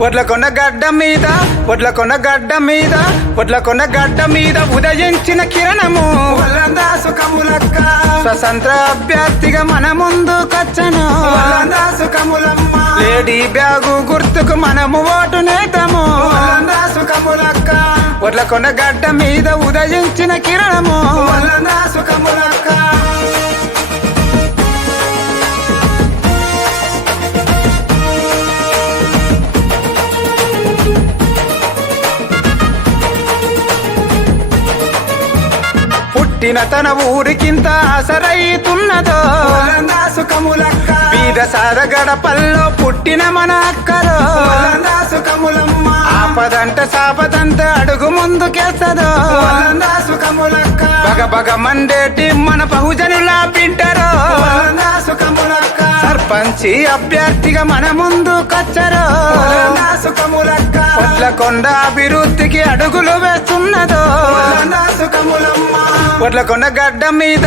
వడ్లకొండ గడ్డ మీద ఉదయించిన కిరణము సుఖములక్క స్వతంత్ర అభ్యర్థిగా మన ముందుకొచ్చను సుఖములమ్మ లేడీ బ్యాగు గుర్తుకు మనము ఓటు నేతము సుఖములక్క వడ్లకొండ గడ్డ మీద ఉదయించిన కిరణము సుఖములక్క పుట్టిన తన ఊరికింత ఆసరైతున్నదో సుఖములక్క బీద సారగడపల్లో పుట్టిన మన అక్కలో సుఖములమ్మ ఆపదంట సాపదంత అడుగు ముందుకేస్తదో సుఖములక్క బగ మండేటి మన బహుజనుల పింటరో సుఖములక్క సర్పంచి అభ్యర్థిగా మన ముందుకొచ్చరో సుఖములక్క వడ్లకొండ అభివృద్ధికి అడుగులు వేస్తున్నదో సుఖములమ్మ వడ్లకొండ గడ్డ మీద